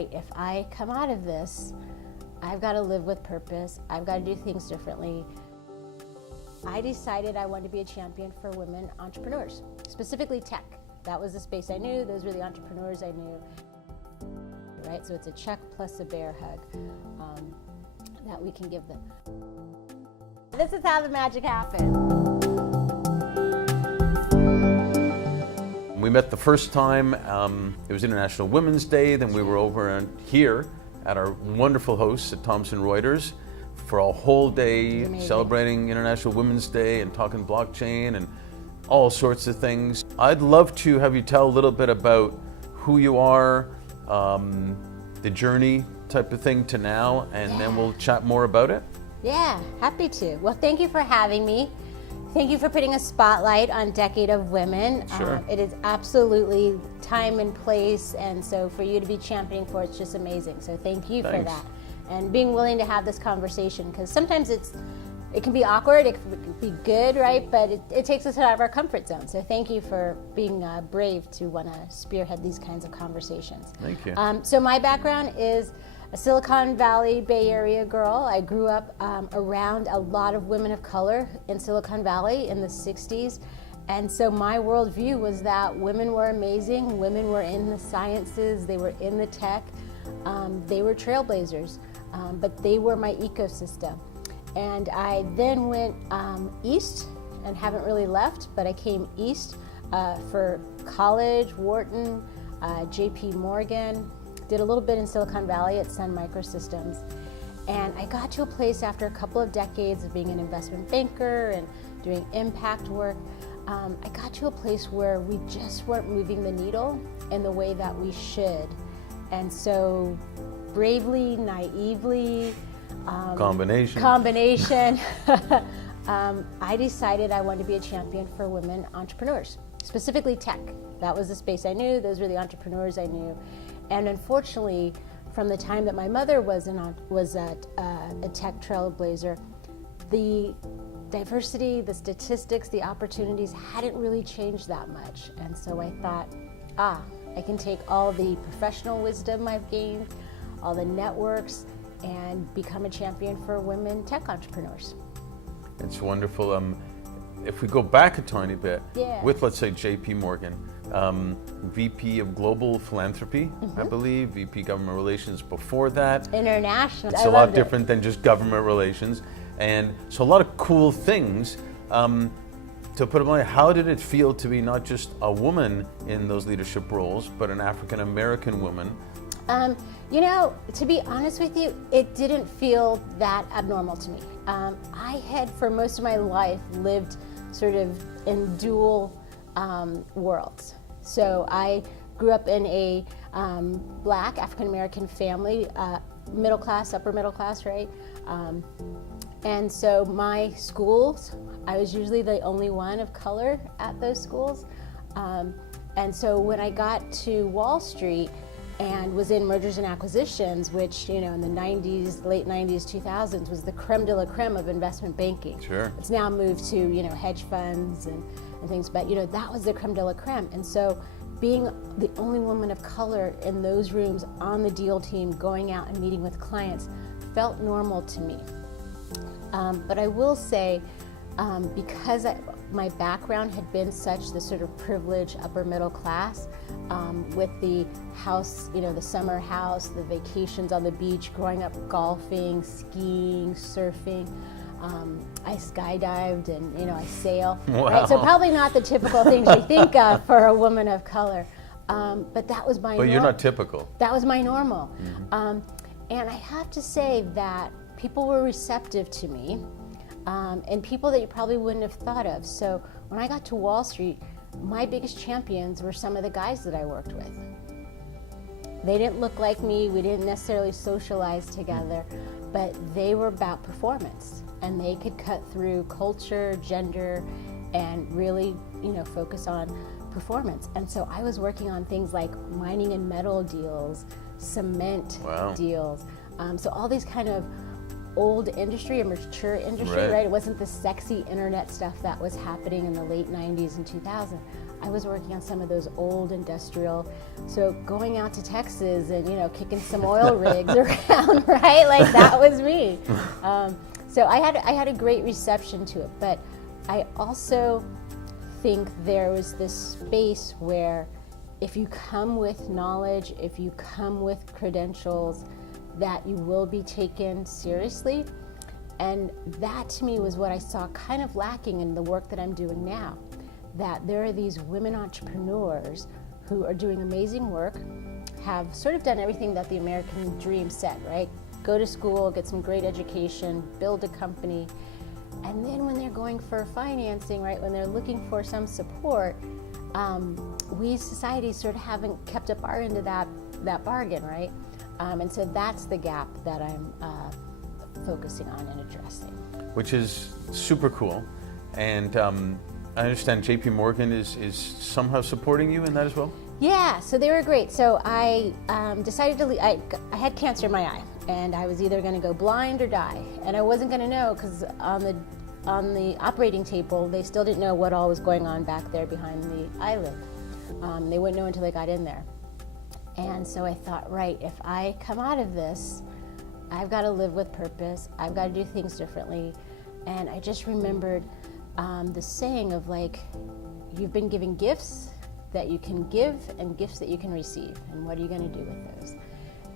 right, if I come out of this, I've got to live with purpose. I've got to do things differently. I decided I wanted to be a champion for women entrepreneurs, specifically tech. That was the space I knew. Those were the entrepreneurs I knew. Right, so it's a check plus a bear hug that we can give them. This is how the magic happens. We met the first time, it was International Women's Day, then we were over here at our wonderful hosts at Thomson Reuters for a whole day celebrating International Women's Day and talking blockchain and all sorts of things. I'd love to have you tell a little bit about who you are, the journey type of thing to now, and then we'll chat more about it. Yeah, happy to. Well, thank you for having me. Thank you for putting a spotlight on Decade of Women. Sure. It is absolutely time and place, and so for you to be championing for it's just amazing. So thank you for that. And being willing to have this conversation, because sometimes it can be awkward, it can be good, right? But it takes us out of our comfort zone. So thank you for being brave to want to spearhead these kinds of conversations. Thank you. So my background is a Silicon Valley, Bay Area girl. I grew up around a lot of women of color in Silicon Valley in the 60s. And so my worldview was that women were amazing, women were in the sciences, they were in the tech, they were trailblazers, but they were my ecosystem. And I then went east and haven't really left, but I came east for college, Wharton, JP Morgan, did a little bit in Silicon Valley at Sun Microsystems. And I got to a place after a couple of decades of being an investment banker and doing impact work, I got to a place where we just weren't moving the needle in the way that we should. And so bravely, naively, combination, I decided I wanted to be a champion for women entrepreneurs, specifically tech. That was the space I knew, those were the entrepreneurs I knew. And unfortunately, from the time that my mother was a tech trailblazer, the diversity, the statistics, the opportunities hadn't really changed that much. And so I thought, I can take all the professional wisdom I've gained, all the networks, and become a champion for women tech entrepreneurs. It's wonderful. If we go back a tiny bit, with, let's say, JP Morgan, VP of Global Philanthropy, I believe, VP Government Relations before that. International. It's a lot different than just government relations. And so a lot of cool things. To put it bluntly, how did it feel to be not just a woman in those leadership roles, but an African American woman? You know, to be honest with you, it didn't feel that abnormal to me. I had, for most of my life, lived sort of in dual worlds. So I grew up in a black African American family, middle class, upper middle class, right? And so my schools, I was usually the only one of color at those schools. And so when I got to Wall Street and was in mergers and acquisitions, which, you know, in the 90s, late 90s, 2000s, was the creme de la creme of investment banking. Sure. It's now moved to, you know, hedge funds and things, but, you know, that was the creme de la creme. And so being the only woman of color in those rooms on the deal team, going out and meeting with clients, felt normal to me. But I will say, because my background had been such the sort of privileged upper middle class, with the house, you know, the summer house, the vacations on the beach, growing up golfing, skiing, surfing, I skydived and, you know, I sail. Wow. Right? So probably not the typical things you think of for a woman of color, but that was my normal. But you're not typical. That was my normal. And I have to say that people were receptive to me, and people that you probably wouldn't have thought of. So when I got to Wall Street, my biggest champions were some of the guys that I worked with. They didn't look like me, we didn't necessarily socialize together, but they were about performance, and they could cut through culture, gender, and really, you know, focus on performance. And so I was working on things like mining and metal deals, cement deals, so all these kind of old industry, a mature industry, right? It wasn't the sexy internet stuff that was happening in the late 90s and 2000. I was working on some of those old industrial, so going out to Texas and, kicking some oil rigs around, right? Like that was me. So I had a great reception to it, but I also think there was this space where if you come with knowledge, if you come with credentials, that you will be taken seriously. And that to me was what I saw kind of lacking in the work that I'm doing now. That there are these women entrepreneurs who are doing amazing work, have sort of done everything that the American dream said, right? Go to school, get some great education, build a company, and then when they're going for financing, right, when they're looking for some support, we as society sort of haven't kept up our end of that bargain, right? And so that's the gap that I'm focusing on and addressing. Which is super cool. And I understand JP Morgan is somehow supporting you in that as well? Yeah, so they were great. So I decided to leave. I had cancer in my eye, and I was either going to go blind or die. And I wasn't going to know because on the operating table, they still didn't know what all was going on back there behind the eyelid. They wouldn't know until they got in there. And so I thought, right, if I come out of this, I've got to live with purpose. I've got to do things differently. And I just remembered the saying of like, you've been given gifts that you can give and gifts that you can receive. And what are you going to do with those?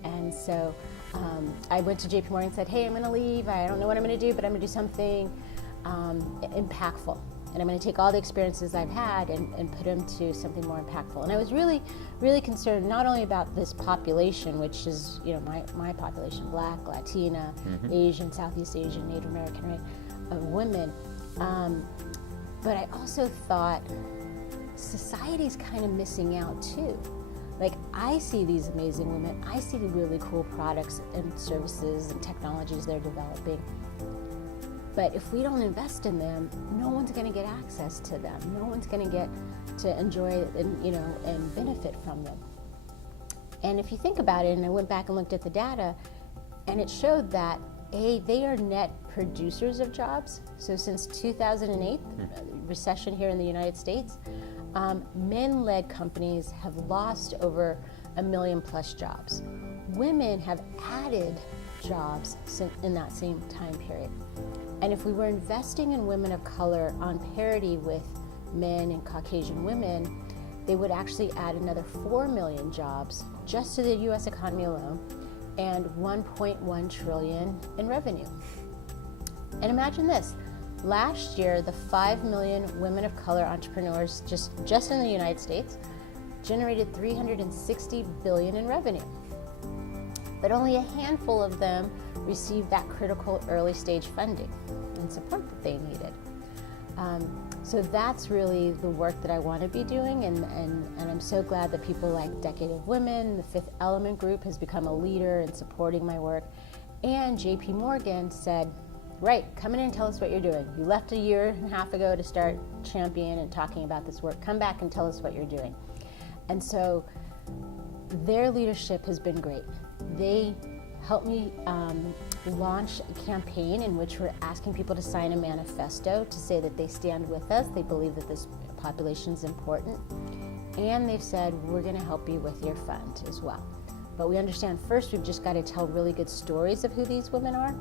And so I went to JP Morgan and said, hey, I'm going to leave. I don't know what I'm going to do, but I'm going to do something impactful. And I'm going to take all the experiences I've had and put them to something more impactful. And I was really, really concerned not only about this population, which is, my population, Black, Latina, Asian, Southeast Asian, Native American, right, of women. But I also thought society's kind of missing out too. Like I see these amazing women, I see the really cool products and services and technologies they're developing. But if we don't invest in them, no one's going to get access to them. No one's going to get to enjoy and benefit from them. And if you think about it, and I went back and looked at the data, and it showed that they are net producers of jobs. So since 2008, recession here in the United States, men-led companies have lost over 1 million plus jobs. Women have added jobs in that same time period. And if we were investing in women of color on parity with men and Caucasian women, they would actually add another 4 million jobs just to the US economy alone and 1.1 trillion in revenue. And imagine this, last year the 5 million women of color entrepreneurs just in the United States generated 360 billion in revenue. But only a handful of them received that critical early stage funding and support that they needed. So that's really the work that I want to be doing, and I'm so glad that people like Decade of Women, the Fifth Element Group has become a leader in supporting my work, and JP Morgan said, right, come in and tell us what you're doing. You left a year and a half ago to start championing and talking about this work. Come back and tell us what you're doing. And so their leadership has been great. They helped me launch a campaign in which we're asking people to sign a manifesto to say that they stand with us, they believe that this population is important, and they've said we're going to help you with your fund as well. But we understand first we've just got to tell really good stories of who these women are,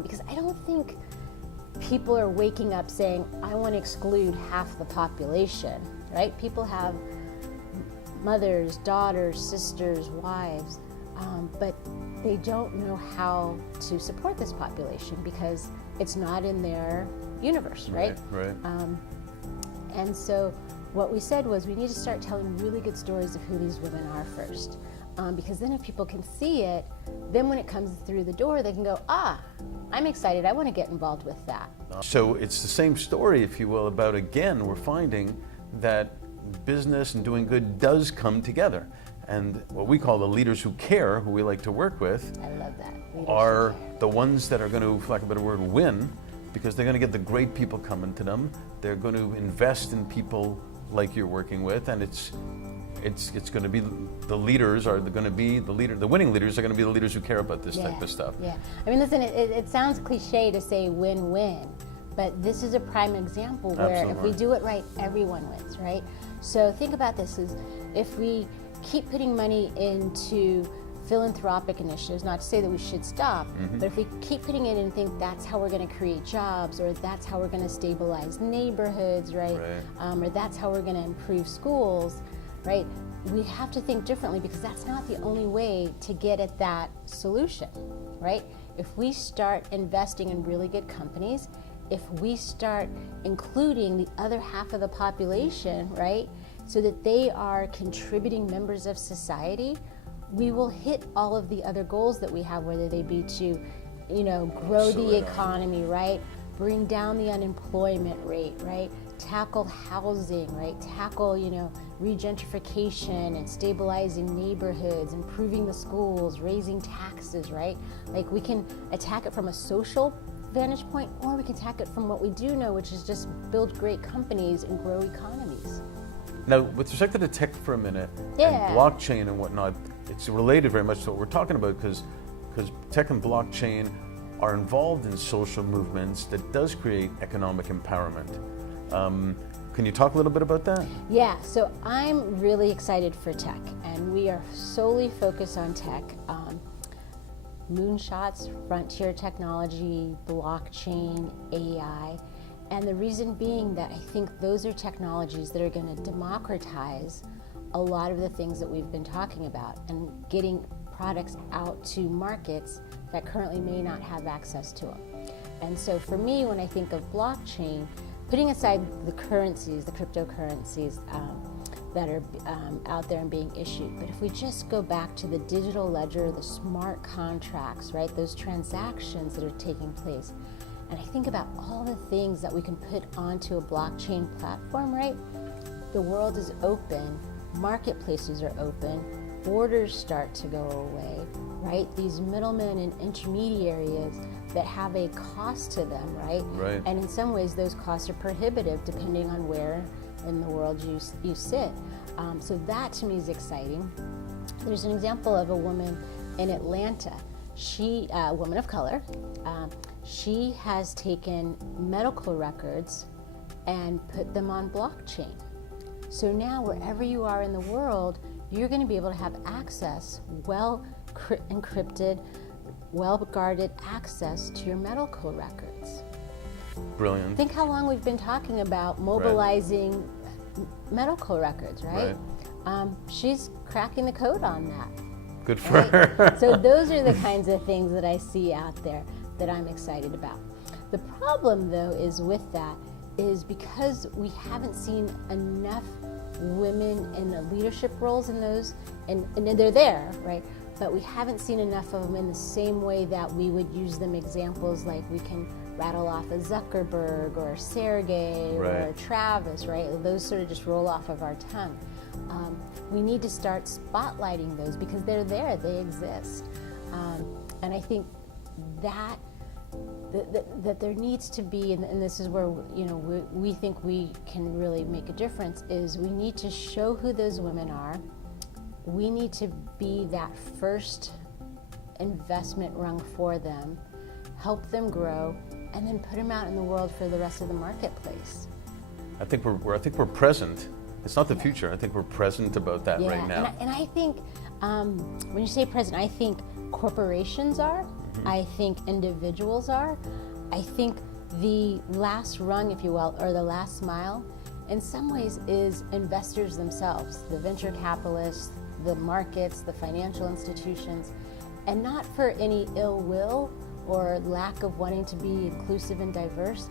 because I don't think people are waking up saying, I want to exclude half the population, right? People have mothers, daughters, sisters, wives, but they don't know how to support this population because it's not in their universe, right? Right. And so what we said was we need to start telling really good stories of who these women are first. Because then if people can see it, then when it comes through the door, they can go, I'm excited, I want to get involved with that. So it's the same story, if you will, about, again, we're finding that business and doing good does come together. And what we call the leaders who care, who we like to work with, I love that. are the ones that are going to, for lack of a better word, win, because they're going to get the great people coming to them. They're going to invest in people like you're working with, and it's going to be the leaders are going to be the leader. The winning leaders are going to be the leaders who care about this type of stuff. Yeah. I mean, listen, it sounds cliche to say win-win, but this is a prime example where if we do it right, everyone wins, right? So think about this, is if we keep putting money into philanthropic initiatives, not to say that we should stop, but if we keep putting it in and think that's how we're going to create jobs, or that's how we're going to stabilize neighborhoods, right? Or that's how we're going to improve schools, right? We have to think differently, because that's not the only way to get at that solution, right? If we start investing in really good companies, if we start including the other half of the population, right, so that they are contributing members of society, we will hit all of the other goals that we have, whether they be to, grow the economy, right, bring down the unemployment rate, right, tackle housing, right, tackle, regentrification and stabilizing neighborhoods, improving the schools, raising taxes, right? Like, we can attack it from a social vantage point, or we can attack it from what we do know, which is just build great companies and grow economies. Now, with respect to the tech for a minute, and blockchain and whatnot, it's related very much to what we're talking about, because tech and blockchain are involved in social movements that does create economic empowerment. Can you talk a little bit about that? Yeah, so I'm really excited for tech, and we are solely focused on tech. Moonshots, frontier technology, blockchain, AI, and the reason being that I think those are technologies that are going to democratize a lot of the things that we've been talking about, and getting products out to markets that currently may not have access to them. And so for me, when I think of blockchain, putting aside the currencies, the cryptocurrencies that are out there and being issued, but if we just go back to the digital ledger, the smart contracts, right, those transactions that are taking place, and I think about all the things that we can put onto a blockchain platform, right, the world is open, marketplaces are open, borders start to go away, right? These middlemen and intermediaries that have a cost to them, right? Right. And in some ways, those costs are prohibitive depending on where in the world you sit. So that to me is exciting. There's an example of a woman in Atlanta. She, a woman of color, she has taken medical records and put them on blockchain. So now wherever you are in the world, you're going to be able to have access, well encrypted, well-guarded access to your medical records. Brilliant. Think how long we've been talking about mobilizing medical records, right? She's cracking the code on that. Good for her. So those are the kinds of things that I see out there that I'm excited about. The problem, though, is with that is because we haven't seen enough women in the leadership roles in those, and they're there, right? But we haven't seen enough of them in the same way that we would use them examples, like we can rattle off a Zuckerberg or a Sergey or a Travis, right? Those sort of just roll off of our tongue. We need to start spotlighting those because they're there, they exist. And I think that there needs to be, and this is where we think we can really make a difference, is we need to show who those women are. We need to be that first investment rung for them, help them grow, and then put them out in the world for the rest of the marketplace. I think we're present. It's not the future. I think we're present about that right now. And I think when you say present, I think corporations are. I think individuals are. I think the last rung, if you will, or the last mile, in some ways is investors themselves, the venture capitalists, the markets, the financial institutions, and not for any ill will or lack of wanting to be inclusive and diverse,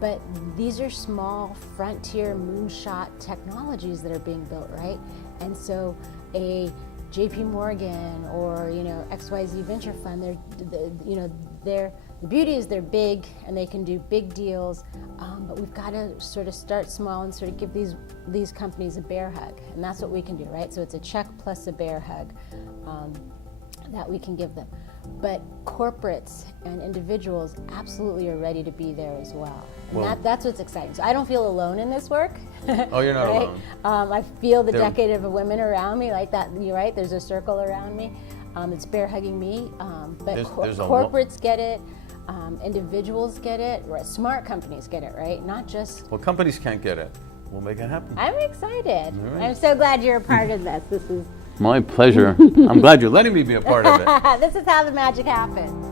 but these are small frontier moonshot technologies that are being built, right? And so a JP Morgan or XYZ venture fund, the beauty is they're big and they can do big deals, but we've got to sort of start small and sort of give these companies a bear hug, and that's what we can do, right? So it's a check plus a bear hug that we can give them. But corporates and individuals absolutely are ready to be there as well. And that's what's exciting. So I don't feel alone in this work. Oh, you're not right? alone. I feel the decade of women around me, like that. You're right. There's a circle around me. It's bear hugging me. But corporates get it. Individuals get it. Smart companies get it, right? Not just. Well, companies can't get it. we'll make it happen. I'm excited. right. I'm so glad you're a part of this. This is My pleasure. I'm glad you're letting me be a part of it. this is how the magic happens.